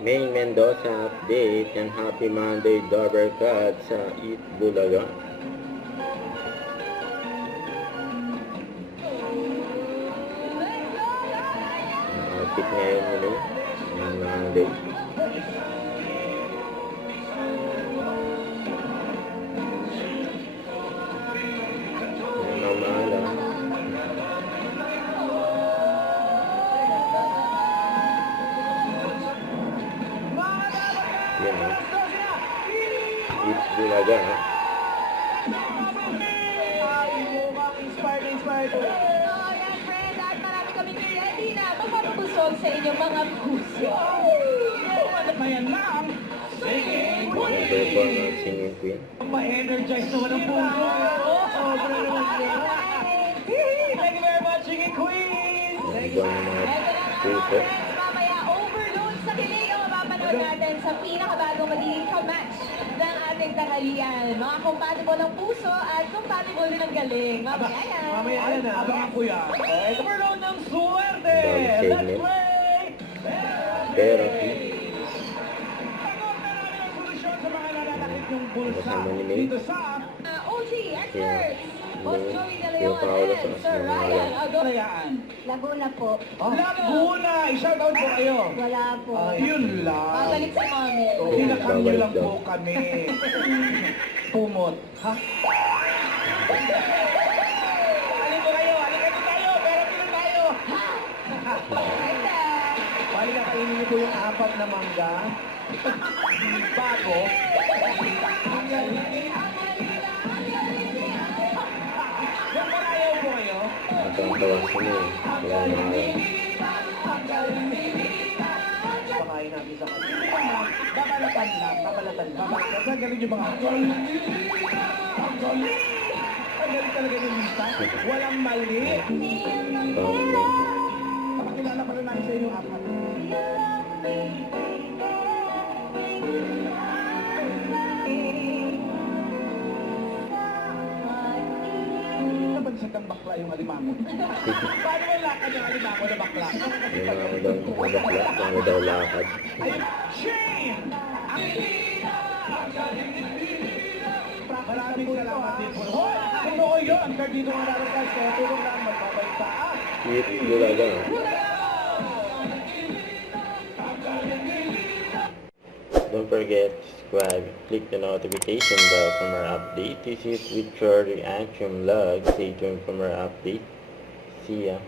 May Mendoza update and happy Monday Dobercat sa Eat Bulaga. Outfit ngayon nila ng Monday. Namala. Yan o. Eat Bulaga ha. Ayan, friend, at marami kaming ready na magpapabusog sa inyong mga puso. Ayan lang. Singing Ang performance singing queen. Pa-energize naman ang puso. Sobra naman siya. Thank you very much, Singing Queen. Ang buwan ng mga Ito na nga, puso. friends, mamaya overload sa kilig ang mapapanood natin sa pinakabagong magiging ka-match ng ating tanghalian. Mga compatible ng puso at compatible din ng galing. Mamaya yan. Mamaya yan, abangan ko yan. Overload ng suwerte. Dami Let's segment. play. Therapy. Sagot na namin ang solusyon sa mga nananakit ng bulsa. Kasama ni May. Dito sa OG experts, Boss Joey De Yung Leon Paolo and sa Sir Ryan Ago. Kalayaan. Laguna po. Laguna. I-shoutout po kayo. Wala po. Yun lang. Babalik si Mami. Tinakam niyo lang Babalik po kami. Pumot. Ha? Alin ko kayo? Alin kayo tayo? Pero pino tayo. Bali na kainin niyo po yung 4 na mangga. Bago. Yung ayaw po kayo? Nagkakawas ko na eh. Wala na ako. Pakain natin sa kanila. Babalatan lang. Babalatan lang. Babalatan. Galing yung mga ang galing talaga ng lista. Walang mali. Thumbnail. Pakilala pa rin natin sa inyong 4. Napansin kang bakla yung alimango. Paano mo lakad yung alimango na bakla? Yung mga daw bakla, mga daw lakad. Ayun, Shane! Maraming salamat din po. Oh, totoo yun. Ang card dito mga narakas. Kaya tulong lang magbabay taas. Eat Bulaga. Don't forget to subscribe, click the notification bell for more updates. This is with your reaction vlog. Stay tuned for more updates. See ya.